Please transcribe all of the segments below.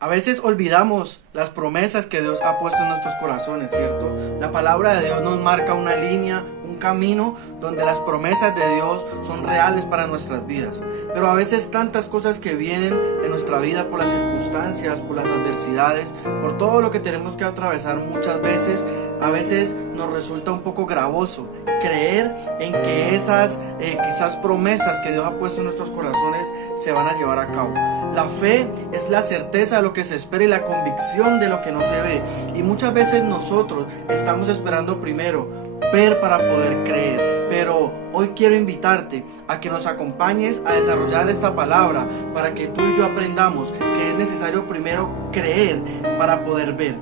A veces olvidamos las promesas que Dios ha puesto en nuestros corazones, ¿cierto? La palabra de Dios nos marca una línea, un camino donde las promesas de Dios son reales para nuestras vidas. Pero a veces tantas cosas que vienen en nuestra vida por las circunstancias, por las adversidades, por todo lo que tenemos que atravesar muchas veces, a veces nos resulta un poco gravoso creer en que esas quizás promesas que Dios ha puesto en nuestros corazones se van a llevar a cabo. La fe es la certeza de lo que se espera y la convicción de lo que no se ve. Y muchas veces nosotros estamos esperando primero ver para poder creer. Pero hoy quiero invitarte a que nos acompañes a desarrollar esta palabra para que tú y yo aprendamos que es necesario primero creer para poder ver.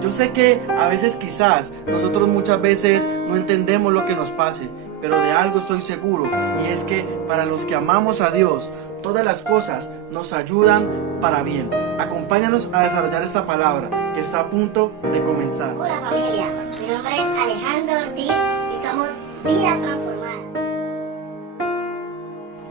Yo sé que a veces quizás nosotros muchas veces no entendemos lo que nos pase, pero de algo estoy seguro, y es que para los que amamos a Dios, todas las cosas nos ayudan para bien. Acompáñanos a desarrollar esta palabra que está a punto de comenzar. Hola familia, mi nombre es Alejandro Ortiz y somos Vidas Transformadas.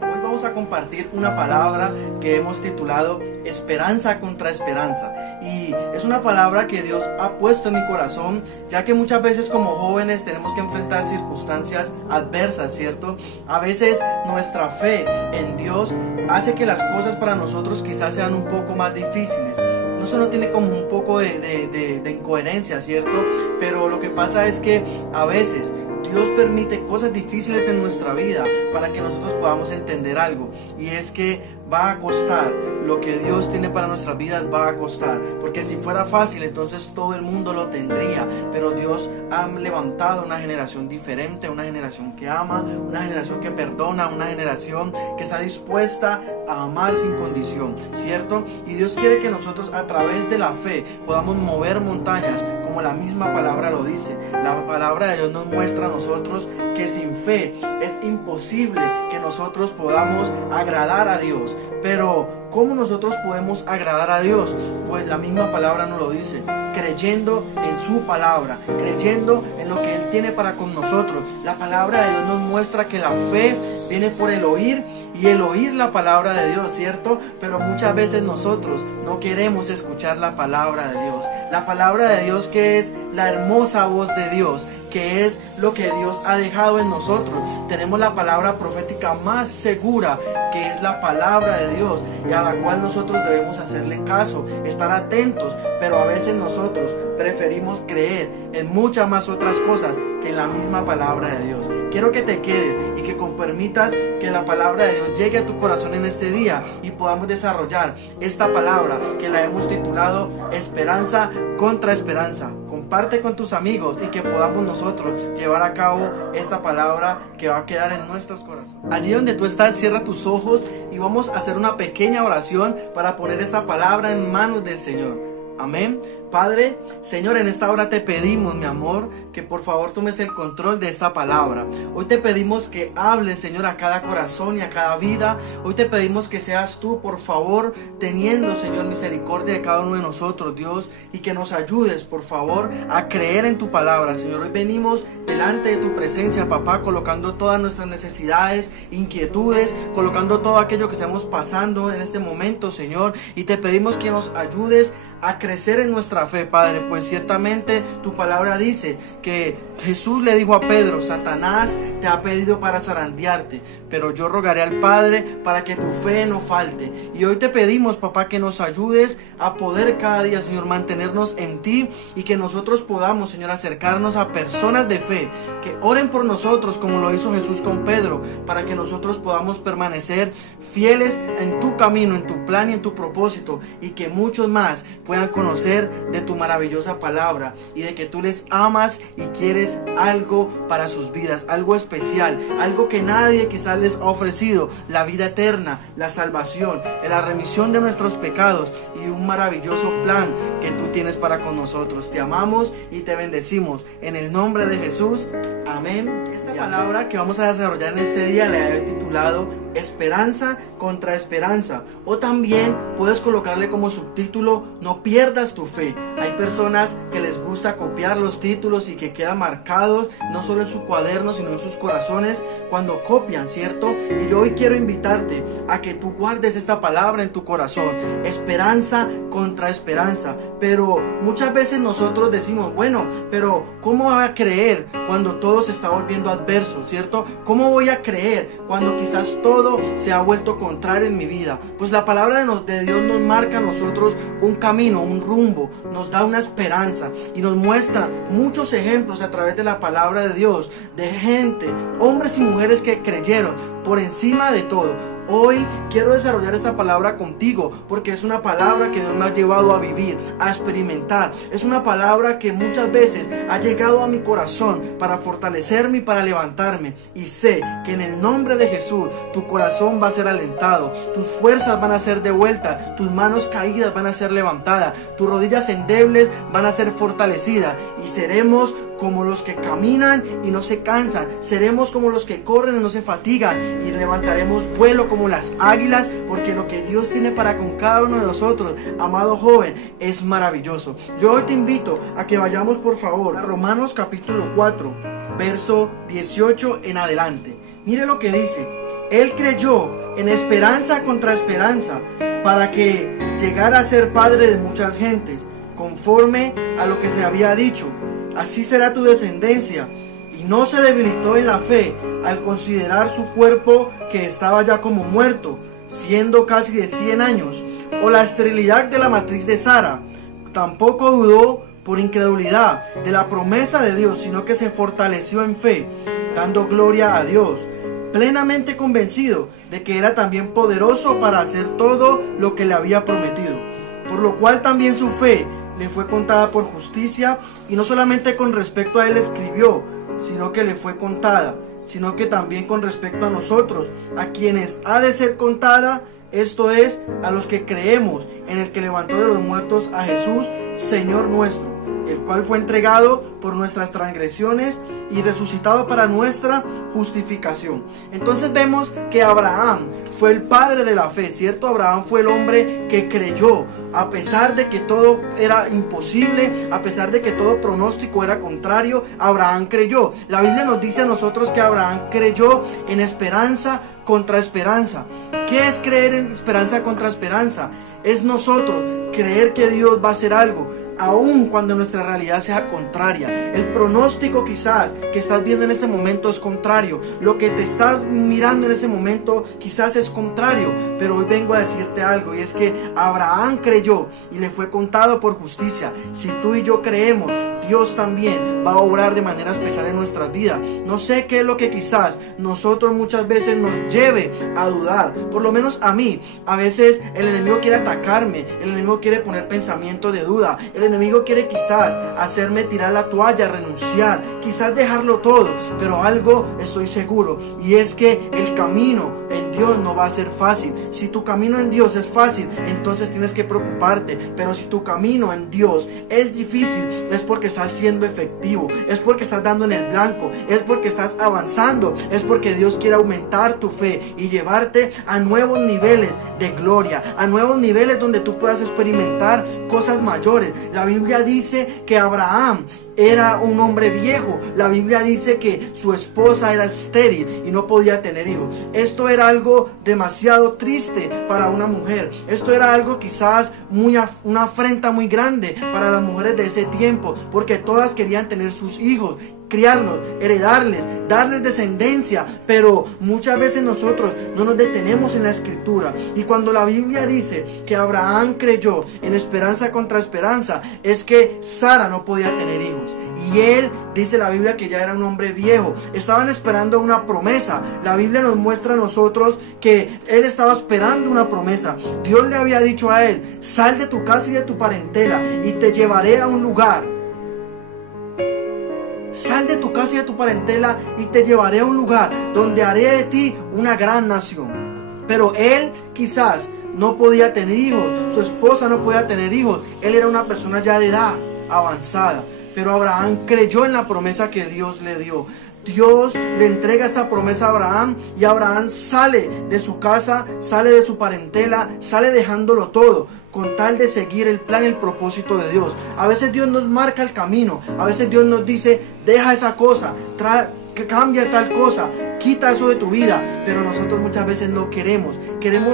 Hoy vamos a compartir una palabra que hemos titulado Esperanza contra Esperanza. Y es una palabra que Dios ha puesto en mi corazón, ya que muchas veces como jóvenes tenemos que enfrentar circunstancias adversas, ¿cierto? A veces nuestra fe en Dios hace que las cosas para nosotros quizás sean un poco más difíciles. Eso no tiene como un poco de incoherencia, ¿cierto? Pero lo que pasa es que a veces Dios permite cosas difíciles en nuestra vida para que nosotros podamos entender algo, y es que va a costar. Lo que Dios tiene para nuestras vidas va a costar, porque si fuera fácil entonces todo el mundo lo tendría, pero Dios ha levantado una generación diferente, una generación que ama, una generación que perdona, una generación que está dispuesta a amar sin condición, ¿cierto? Y Dios quiere que nosotros a través de la fe podamos mover montañas, como la misma palabra lo dice. La palabra de Dios nos muestra a nosotros que sin fe es imposible que nosotros podamos agradar a Dios. Pero ¿cómo nosotros podemos agradar a Dios? Pues la misma palabra nos lo dice, creyendo en su palabra, creyendo en lo que Él tiene para con nosotros. La palabra de Dios nos muestra que la fe viene por el oír, y el oír la palabra de Dios, ¿cierto? Pero muchas veces nosotros no queremos escuchar la palabra de Dios. La palabra de Dios, que es la hermosa voz de Dios, que es lo que Dios ha dejado en nosotros. Tenemos la palabra profética más segura, que es la palabra de Dios, y a la cual nosotros debemos hacerle caso, estar atentos. Pero a veces nosotros preferimos creer en muchas más otras cosas que en la misma palabra de Dios. Quiero que te quedes y que permitas que la palabra de Dios llegue a tu corazón en este día y podamos desarrollar esta palabra que la hemos titulado Esperanza contra Esperanza. Comparte con tus amigos y que podamos nosotros llevar a cabo esta palabra que va a quedar en nuestros corazones. Allí donde tú estás, cierra tus ojos y vamos a hacer una pequeña oración para poner esta palabra en manos del Señor. Amén. Padre, Señor, en esta hora te pedimos, mi amor, que por favor tomes el control de esta palabra. Hoy te pedimos que hables, Señor, a cada corazón y a cada vida. Hoy te pedimos que seas tú, por favor, teniendo, Señor, misericordia de cada uno de nosotros, Dios, y que nos ayudes, por favor, a creer en tu palabra, Señor. Hoy venimos delante de tu presencia, papá, colocando todas nuestras necesidades, inquietudes, colocando todo aquello que estamos pasando en este momento, Señor, y te pedimos que nos ayudes a crecer en nuestra fe, Padre, pues ciertamente tu palabra dice que Jesús le dijo a Pedro: Satanás te ha pedido para zarandearte, pero yo rogaré al Padre para que tu fe no falte. Y hoy te pedimos, papá, que nos ayudes a poder cada día, Señor, mantenernos en ti, y que nosotros podamos, Señor, acercarnos a personas de fe que oren por nosotros como lo hizo Jesús con Pedro, para que nosotros podamos permanecer fieles en tu camino, en tu plan y en tu propósito, y que muchos más puedan conocer de tu maravillosa palabra y de que tú les amas y quieres algo para sus vidas, algo especial, algo que nadie quizás les ha ofrecido: la vida eterna, la salvación, la remisión de nuestros pecados y un maravilloso plan que tú tienes para con nosotros. Te amamos y te bendecimos en el nombre de Jesús. Amén. Esta palabra que vamos a desarrollar en este día la he titulado esperanza contra esperanza. O también puedes colocarle como subtítulo, no pierdas tu fe. Hay personas que les gusta copiar los títulos y que quedan marcados no solo en su cuaderno sino en sus corazones cuando copian, ¿cierto? Y yo hoy quiero invitarte a que tú guardes esta palabra en tu corazón, esperanza contra esperanza. Pero muchas veces nosotros decimos, bueno, pero ¿cómo voy a creer cuando todo se está volviendo adverso, ¿cierto? ¿Cómo voy a creer cuando quizás todo se ha vuelto contrario en mi vida? Pues la palabra de Dios nos marca a nosotros un camino, un rumbo, nos da una esperanza y nos muestra muchos ejemplos a través de la palabra de Dios, de gente, hombres y mujeres que creyeron por encima de todo. Hoy quiero desarrollar esta palabra contigo porque es una palabra que Dios me ha llevado a vivir, a experimentar. Es una palabra que muchas veces ha llegado a mi corazón para fortalecerme y para levantarme. Y sé que en el nombre de Jesús tu corazón va a ser alentado, tus fuerzas van a ser de vuelta, tus manos caídas van a ser levantadas, tus rodillas endebles van a ser fortalecidas y seremos como los que caminan y no se cansan, seremos como los que corren y no se fatigan y levantaremos vuelo como las águilas, porque lo que Dios tiene para con cada uno de nosotros, amado joven, es maravilloso. Yo hoy te invito a que vayamos por favor a Romanos capítulo 4, verso 18 en adelante. Mire lo que dice: Él creyó en esperanza contra esperanza para que llegara a ser padre de muchas gentes, conforme a lo que se había dicho, así será tu descendencia. Y no se debilitó en la fe al considerar su cuerpo que estaba ya como muerto, siendo casi de 100 años, o la esterilidad de la matriz de Sara. Tampoco dudó por incredulidad de la promesa de Dios, sino que se fortaleció en fe, dando gloria a Dios, plenamente convencido de que era también poderoso para hacer todo lo que le había prometido. Por lo cual también su fe le fue contada por justicia, y no solamente con respecto a él escribió, sino que le fue contada, sino que también con respecto a nosotros, a quienes ha de ser contada, esto es, a los que creemos en el que levantó de los muertos a Jesús, Señor nuestro, el cual fue entregado por nuestras transgresiones y resucitado para nuestra justificación. Entonces vemos que Abraham fue el padre de la fe, ¿cierto? Abraham fue el hombre que creyó, a pesar de que todo era imposible, a pesar de que todo pronóstico era contrario, Abraham creyó. La Biblia nos dice a nosotros que Abraham creyó en esperanza contra esperanza. ¿Qué es creer en esperanza contra esperanza? Es nosotros creer que Dios va a hacer algo, aun cuando nuestra realidad sea contraria. El pronóstico quizás que estás viendo en ese momento es contrario. Lo que te estás mirando en ese momento quizás es contrario. Pero hoy vengo a decirte algo, y es que Abraham creyó y le fue contado por justicia. Si tú y yo creemos, Dios también va a obrar de manera especial en nuestras vidas. No sé qué es lo que quizás nosotros muchas veces nos lleve a dudar. Por lo menos a mí, a veces el enemigo quiere atacarme, el enemigo quiere poner pensamiento de duda, el enemigo quiere quizás hacerme tirar la toalla, renunciar, quizás dejarlo todo. Pero algo estoy seguro, y es que el camino en Dios no va a ser fácil. Si tu camino en Dios es fácil, entonces tienes que preocuparte. Pero si tu camino en Dios es difícil, es porque estás siendo efectivo, es porque estás dando en el blanco, es porque estás avanzando, es porque Dios quiere aumentar tu fe y llevarte a nuevos niveles de gloria, a nuevos niveles donde tú puedas experimentar cosas mayores. La Biblia dice que Abraham era un hombre viejo. La Biblia dice que su esposa era estéril y no podía tener hijos. Esto era algo demasiado triste para una mujer. Esto era algo quizás una afrenta muy grande para las mujeres de ese tiempo, porque todas querían tener sus hijos, criarlos, heredarles, darles descendencia. Pero muchas veces nosotros no nos detenemos en la escritura, y cuando la Biblia dice que Abraham creyó en esperanza contra esperanza, es que Sara no podía tener hijos, y él, dice la Biblia, que ya era un hombre viejo. Estaban esperando una promesa. La Biblia nos muestra a nosotros que él estaba esperando una promesa. Dios le había dicho a él: sal de tu casa y de tu parentela y te llevaré a un lugar. Sal de tu casa y de tu parentela y te llevaré a un lugar donde haré de ti una gran nación. Pero él quizás no podía tener hijos, su esposa no podía tener hijos, él era una persona ya de edad avanzada. Pero Abraham creyó en la promesa que Dios le dio. Dios le entrega esa promesa a Abraham y Abraham sale de su casa, sale de su parentela, sale dejándolo todo con tal de seguir el plan y el propósito de Dios. A veces Dios nos marca el camino, a veces Dios nos dice, deja esa cosa, cambia tal cosa, quita eso de tu vida, pero nosotros muchas veces no queremos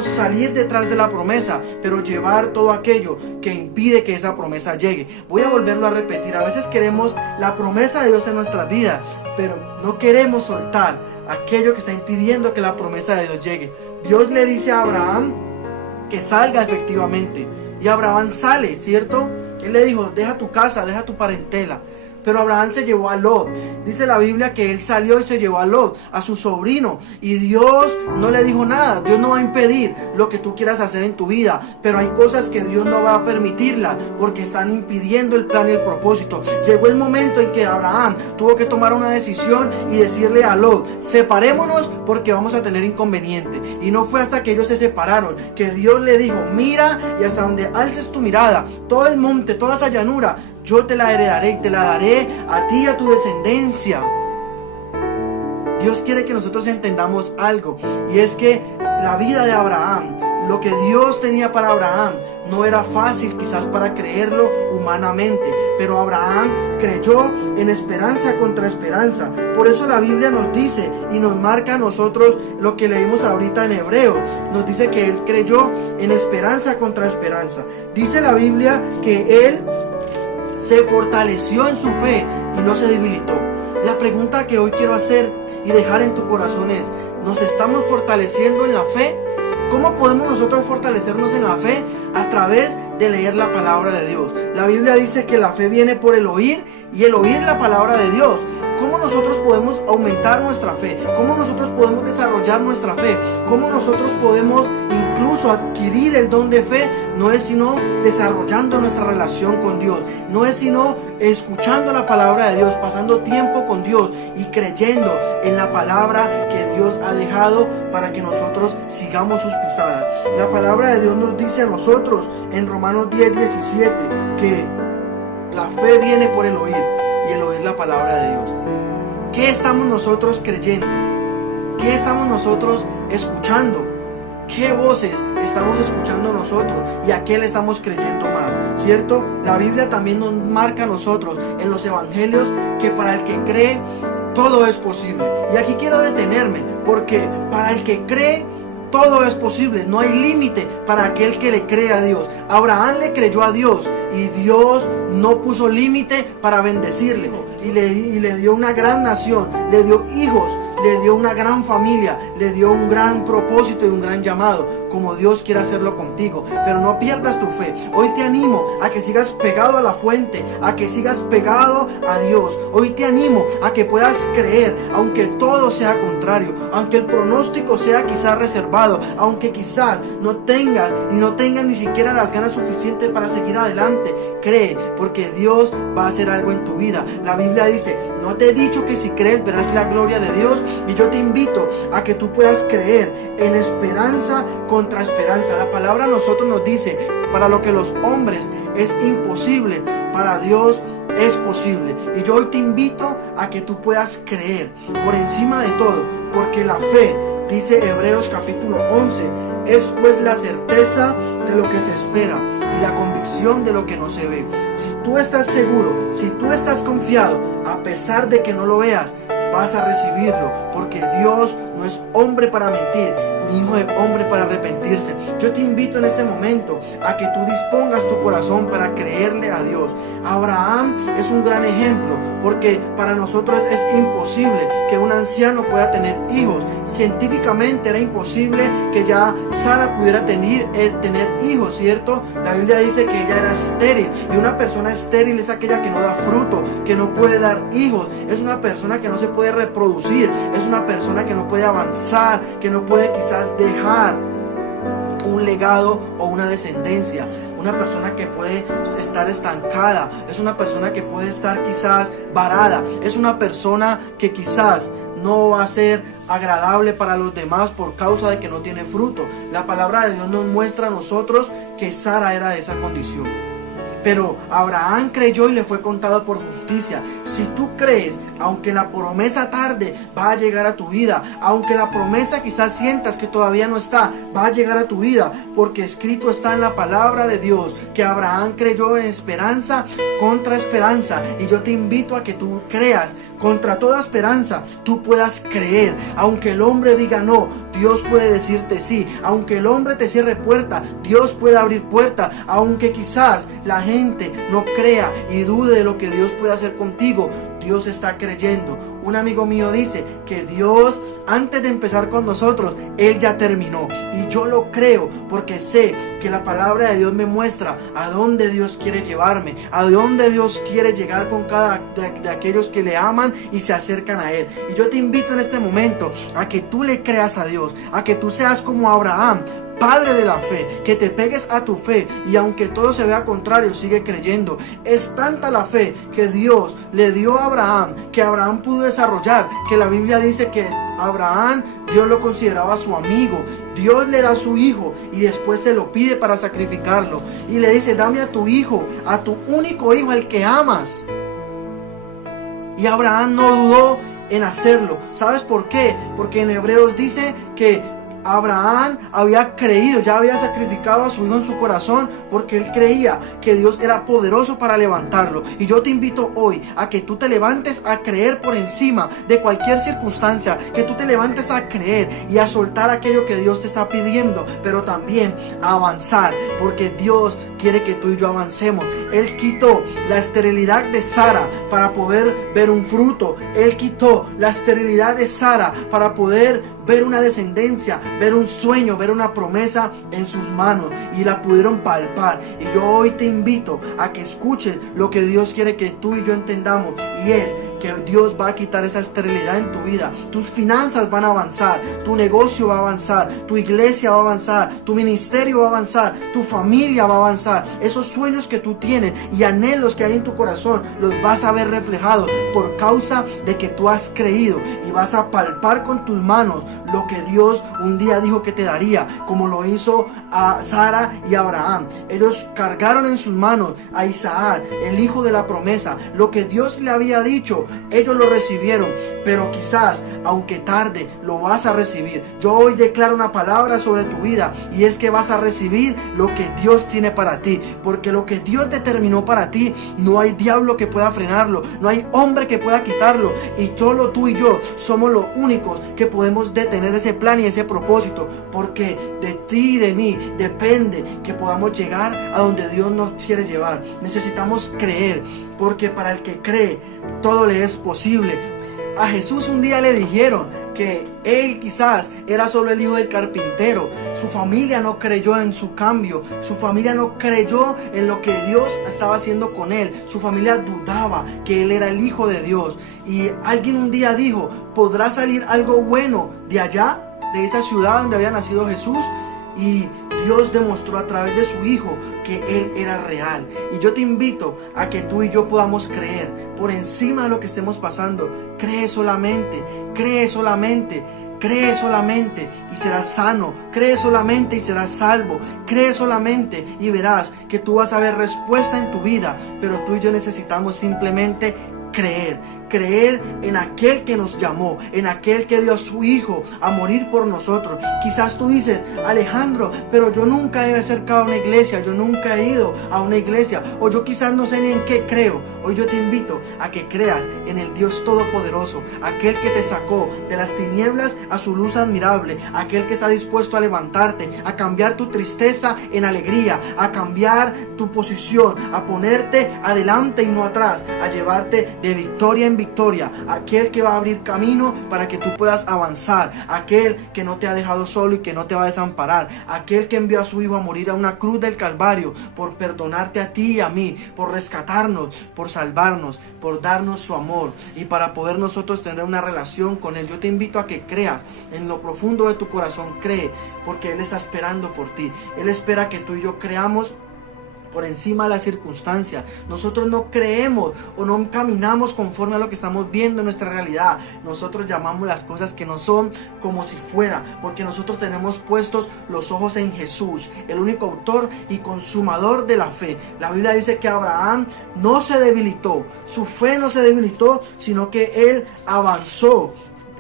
salir detrás de la promesa, pero llevar todo aquello que impide que esa promesa llegue. Voy a volverlo a repetir, a veces queremos la promesa de Dios en nuestras vidas, pero no queremos soltar aquello que está impidiendo que la promesa de Dios llegue. Dios le dice a Abraham que salga efectivamente, y Abraham sale, ¿cierto? Él le dijo, deja tu casa, deja tu parentela. Pero Abraham se llevó a Lot. Dice la Biblia que él salió y se llevó a Lot, a su sobrino. Y Dios no le dijo nada. Dios no va a impedir lo que tú quieras hacer en tu vida. Pero hay cosas que Dios no va a permitirla porque están impidiendo el plan y el propósito. Llegó el momento en que Abraham tuvo que tomar una decisión y decirle a Lot, separémonos porque vamos a tener inconveniente. Y no fue hasta que ellos se separaron que Dios le dijo, mira y hasta donde alces tu mirada, todo el monte, toda esa llanura, yo te la heredaré y te la daré a ti y a tu descendencia. Dios quiere que nosotros entendamos algo, y es que la vida de Abraham, lo que Dios tenía para Abraham, no era fácil quizás para creerlo humanamente, pero Abraham creyó en esperanza contra esperanza. Por eso la Biblia nos dice y nos marca a nosotros lo que leímos ahorita en Hebreo. Nos dice que él creyó en esperanza contra esperanza. Dice la Biblia que él se fortaleció en su fe y no se debilitó. La pregunta que hoy quiero hacer y dejar en tu corazón es, ¿nos estamos fortaleciendo en la fe? ¿Cómo podemos nosotros fortalecernos en la fe? A través de leer la palabra de Dios. La Biblia dice que la fe viene por el oír y el oír la palabra de Dios. ¿Cómo nosotros podemos aumentar nuestra fe? ¿Cómo nosotros podemos desarrollar nuestra fe? ¿Cómo nosotros podemos incluso adquirir el don de fe? No es sino desarrollando nuestra relación con Dios. No es sino escuchando la palabra de Dios, pasando tiempo con Dios y creyendo en la palabra que Dios ha dejado para que nosotros sigamos sus pisadas. La palabra de Dios nos dice a nosotros en Romanos 10:17 que la fe viene por el oír y el oír la palabra de Dios. ¿Qué estamos nosotros creyendo? ¿Qué estamos nosotros escuchando? ¿Qué voces estamos escuchando nosotros? ¿Y a qué le estamos creyendo más? ¿Cierto? La Biblia también nos marca a nosotros en los evangelios que para el que cree todo es posible. Y aquí quiero detenerme porque para el que cree todo es posible, no hay límite para aquel que le cree a Dios. Abraham le creyó a Dios y Dios no puso límite para bendecirle y le dio una gran nación, le dio hijos, le dio una gran familia, le dio un gran propósito y un gran llamado, como Dios quiere hacerlo contigo. Pero no pierdas tu fe. Hoy te animo a que sigas pegado a la fuente, a que sigas pegado a Dios. Hoy te animo a que puedas creer, aunque todo sea contrario, aunque el pronóstico sea quizás reservado, aunque quizás no tengas ni siquiera las ganas suficientes para seguir adelante. Cree, porque Dios va a hacer algo en tu vida. La Biblia dice, no te he dicho que si crees verás la gloria de Dios. Y yo te invito a que tú puedas creer en esperanza contra esperanza. La palabra a nosotros nos dice, para lo que los hombres es imposible, para Dios es posible. Y yo hoy te invito a que tú puedas creer por encima de todo, porque la fe, dice Hebreos capítulo 11, es pues la certeza de lo que se espera y la convicción de lo que no se ve. Si tú estás seguro, si tú estás confiado, a pesar de que no lo veas, vas a recibirlo, porque Dios no es hombre para mentir, ni hijo de hombre para arrepentirse. Yo te invito en este momento a que tú dispongas tu corazón para creerle a Dios. Abraham es un gran ejemplo, porque para nosotros es imposible que un anciano pueda tener hijos. Científicamente era imposible que ya Sara pudiera tener hijos, ¿cierto? La Biblia dice que ella era estéril, y una persona estéril es aquella que no da fruto, que no puede dar hijos, es una persona que no se puede reproducir, es una persona que no puede avanzar, que no puede quizás dejar un legado o una descendencia. Una persona que puede estar estancada, es una persona que puede estar quizás varada, es una persona que quizás no va a ser agradable para los demás por causa de que no tiene fruto. La palabra de Dios nos muestra a nosotros que Sara era de esa condición. pero Abraham creyó y le fue contado por justicia. Si tú crees, aunque la promesa tarde, va a llegar a tu vida. Aunque la promesa quizás sientas que todavía no está, va a llegar a tu vida, porque escrito está en la palabra de Dios que Abraham creyó en esperanza contra esperanza. Y yo te invito a que tú creas contra toda esperanza, tú puedas creer. Aunque el hombre diga no, Dios puede decirte sí. Aunque el hombre te cierre puerta, Dios puede abrir puerta. Aunque quizás la gente no crea y dude de lo que Dios puede hacer contigo, Dios está creyendo. Un amigo mío dice que Dios, antes de empezar con nosotros, Él ya terminó. Y yo lo creo porque sé que la palabra de Dios me muestra a dónde Dios quiere llevarme, a dónde Dios quiere llegar con cada de aquellos que le aman y se acercan a Él. Y yo te invito en este momento a que tú le creas a Dios, a que tú seas como Abraham, padre de la fe, que te pegues a tu fe y aunque todo se vea contrario, sigue creyendo. Es tanta la fe que Dios le dio a Abraham, que Abraham pudo desarrollar, que la Biblia dice que Abraham, Dios lo consideraba su amigo. Dios le da a su hijo y después se lo pide para sacrificarlo y le dice: dame a tu hijo, a tu único hijo, al que amas. Y Abraham no dudó en hacerlo. ¿Sabes por qué? Porque en Hebreos dice que Abraham había creído, ya había sacrificado a su hijo en su corazón, porque él creía que Dios era poderoso para levantarlo. Y yo te invito hoy a que tú te levantes a creer por encima de cualquier circunstancia, que tú te levantes a creer y a soltar aquello que Dios te está pidiendo, pero también a avanzar, porque Dios quiere que tú y yo avancemos. Él quitó la esterilidad de Sara para poder ver un fruto. Él quitó la esterilidad de Sara para poder ver una descendencia, ver un sueño, ver una promesa en sus manos, y la pudieron palpar. Y yo hoy te invito a que escuches lo que Dios quiere que tú y yo entendamos, y es que Dios va a quitar esa esterilidad en tu vida. Tus finanzas van a avanzar, tu negocio va a avanzar, tu iglesia va a avanzar, tu ministerio va a avanzar, tu familia va a avanzar. Esos sueños que tú tienes y anhelos que hay en tu corazón los vas a ver reflejados por causa de que tú has creído, y vas a palpar con tus manos lo que Dios un día dijo que te daría, como lo hizo a Sara y a Abraham. Ellos cargaron en sus manos a Isaac, el hijo de la promesa. Lo que Dios le había dicho, ellos lo recibieron, pero quizás, aunque tarde, lo vas a recibir. Yo hoy declaro una palabra sobre tu vida, y es que vas a recibir lo que Dios tiene para ti, porque lo que Dios determinó para ti, no hay diablo que pueda frenarlo, no hay hombre que pueda quitarlo, y solo tú y yo somos los únicos que podemos detener ese plan y ese propósito, porque de ti y de mí depende que podamos llegar a donde Dios nos quiere llevar. Necesitamos creer, porque para el que cree, todo le es posible. A Jesús un día le dijeron que él quizás era solo el hijo del carpintero. Su familia no creyó en su cambio. Su familia no creyó en lo que Dios estaba haciendo con él. Su familia dudaba que él era el hijo de Dios. Y alguien un día dijo: ¿podrá salir algo bueno de allá, de esa ciudad donde había nacido Jesús? Y Dios demostró a través de su hijo que Él era real. Y yo te invito a que tú y yo podamos creer por encima de lo que estemos pasando. Cree solamente, cree solamente, cree solamente y serás sano. Cree solamente y serás salvo. Cree solamente y verás que tú vas a ver respuesta en tu vida. Pero tú y yo necesitamos simplemente creer. Creer en aquel que nos llamó, en aquel que dio a su hijo a morir por nosotros. Quizás tú dices: Alejandro, pero yo nunca he acercado a una iglesia, yo nunca he ido a una iglesia, o yo quizás no sé ni en qué creo. Hoy yo te invito a que creas en el Dios Todopoderoso, aquel que te sacó de las tinieblas a su luz admirable, aquel que está dispuesto a levantarte, a cambiar tu tristeza en alegría, a cambiar tu posición, a ponerte adelante y no atrás, a llevarte de victoria en victoria, aquel que va a abrir camino para que tú puedas avanzar, aquel que no te ha dejado solo y que no te va a desamparar, aquel que envió a su hijo a morir a una cruz del Calvario por perdonarte a ti y a mí, por rescatarnos, por salvarnos, por darnos su amor y para poder nosotros tener una relación con Él. Yo te invito a que creas en lo profundo de tu corazón. Cree, porque Él está esperando por ti. Él espera que tú y yo creamos por encima de la circunstancia. Nosotros no creemos o no caminamos conforme a lo que estamos viendo en nuestra realidad. Nosotros llamamos las cosas que no son como si fuera, porque nosotros tenemos puestos los ojos en Jesús, el único autor y consumador de la fe. La Biblia dice que Abraham no se debilitó, su fe no se debilitó, sino que él avanzó.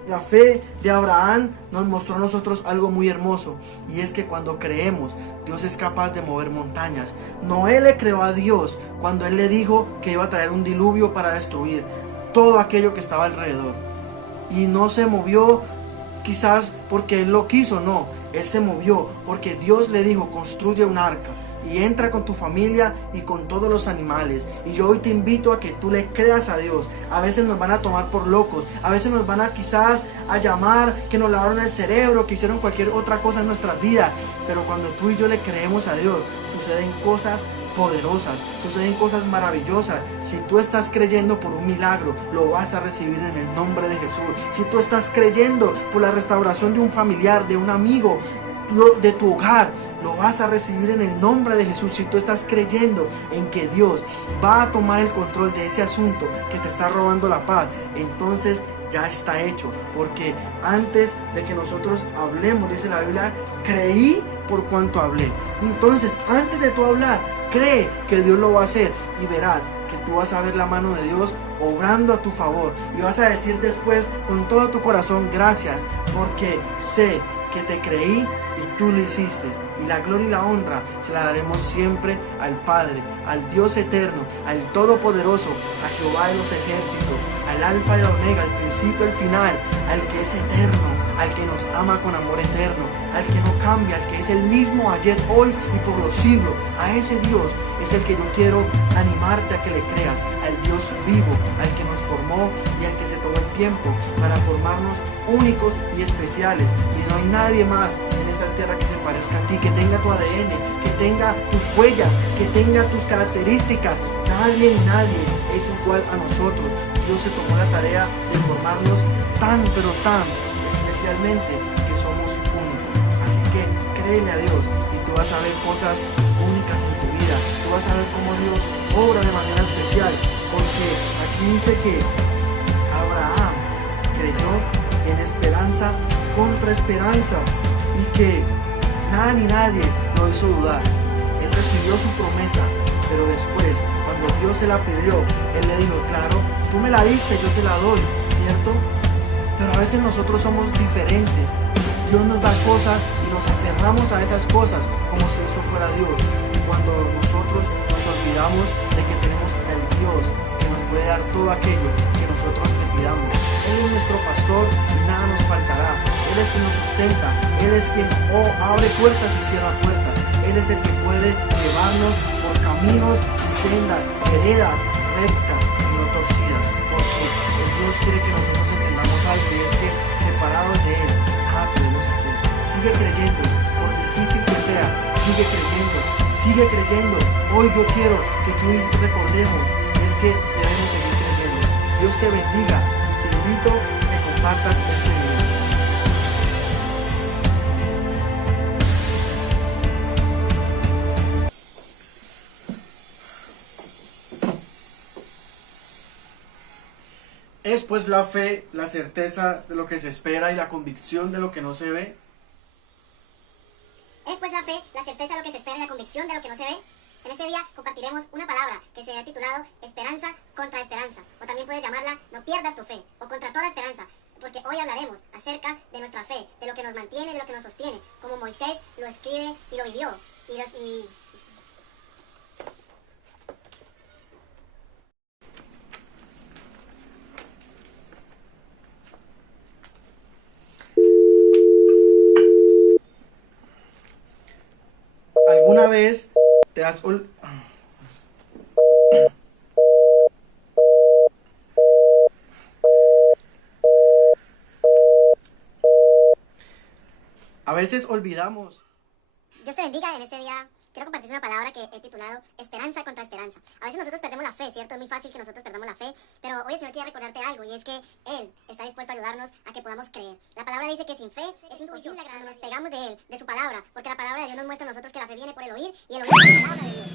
La fe de Abraham nos mostró a nosotros algo muy hermoso, y es que cuando creemos, Dios es capaz de mover montañas. Noé le creó a Dios cuando él le dijo que iba a traer un diluvio para destruir todo aquello que estaba alrededor. Y no se movió quizás porque él lo quiso, no. Él se movió porque Dios le dijo: construye un arca y entra con tu familia y con todos los animales. Y yo hoy te invito a que tú le creas a Dios. A veces nos van a tomar por locos, a veces nos van a quizás a llamar que nos lavaron el cerebro, que hicieron cualquier otra cosa en nuestras vidas, pero cuando tú y yo le creemos a Dios, suceden cosas poderosas, suceden cosas maravillosas. Si tú estás creyendo por un milagro, lo vas a recibir en el nombre de Jesús. Si tú estás creyendo por la restauración de un familiar, de un amigo, de tu hogar, lo vas a recibir en el nombre de Jesús. Si tú estás creyendo en que Dios va a tomar el control de ese asunto que te está robando la paz, entonces ya está hecho, porque antes de que nosotros hablemos, dice la Biblia, creí por cuanto hablé. Entonces, antes de tú hablar, cree que Dios lo va a hacer, y verás que tú vas a ver la mano de Dios obrando a tu favor, y vas a decir después con todo tu corazón: gracias, porque sé que te creí y tú lo hiciste. Y la gloria y la honra se la daremos siempre al Padre, al Dios eterno, al Todopoderoso, a Jehová de los ejércitos, al Alfa y la Omega, al principio y al final, al que es eterno, al que nos ama con amor eterno, al que no cambia, al que es el mismo ayer, hoy y por los siglos. A ese Dios es el que yo quiero animarte a que le creas, al Dios vivo, al que nos formó y al que se tomó el tiempo para formarnos únicos y especiales. Y no hay nadie más en esta tierra que se parezca a ti, que tenga tu ADN, que tenga tus huellas, que tenga tus características. Nadie ni nadie es igual a nosotros. Dios se tomó la tarea de formarnos tan, pero tan especialmente, que somos únicos. Así que créele a Dios y tú vas a ver cosas únicas en tu vida. Tú vas a ver cómo Dios obra de manera especial, porque aquí dice que Abraham creyó en esperanza contra esperanza, y que nada ni nadie lo hizo dudar. Él recibió su promesa, pero después, cuando Dios se la pidió, él le dijo: claro, tú me la diste, yo te la doy, ¿cierto? Pero a veces nosotros somos diferentes. Dios nos da cosas y nos aferramos a esas cosas como si eso fuera Dios. Y cuando nosotros nos olvidamos de que tenemos al Dios que nos puede dar todo aquello que nosotros le pidamos. Él es nuestro pastor y nada nos faltará. Él es quien nos sustenta. Él es quien abre puertas y cierra puertas. Él es el que puede llevarnos por caminos y sendas, veredas rectas y no torcidas. Porque Dios quiere que nosotros entendamos algo, y es que separados de Él nada podemos hacer. Sigue creyendo, por difícil que sea, sigue creyendo, sigue creyendo. Hoy yo quiero que tú recordemos, es que debemos seguir creyendo. Dios te bendiga y te invito a que compartas este video. Es pues la fe, la certeza de lo que se espera y la convicción de lo que no se ve. Es pues la fe, la certeza de lo que se espera y la convicción de lo que no se ve. En este día compartiremos una palabra que se ha titulado esperanza contra esperanza, o también puedes llamarla no pierdas tu fe, o contra toda esperanza, porque hoy hablaremos acerca de nuestra fe, de lo que nos mantiene, de lo que nos sostiene, como Moisés lo escribe y lo vivió. ¿Alguna vez te has A veces olvidamos? Dios te bendiga. En este día quiero compartir una palabra que he titulado esperanza contra esperanza. A veces nosotros perdemos la fe, ¿cierto? Es muy fácil que nosotros perdamos la fe, pero hoy el Señor quiere recordarte algo, y es que Él está dispuesto a ayudarnos a que podamos creer. La palabra dice que sin fe es imposible cuando nos pegamos de Él, de su palabra, porque la palabra de Dios nos muestra a nosotros que la fe viene por el oír, y el oír por la palabra de Dios.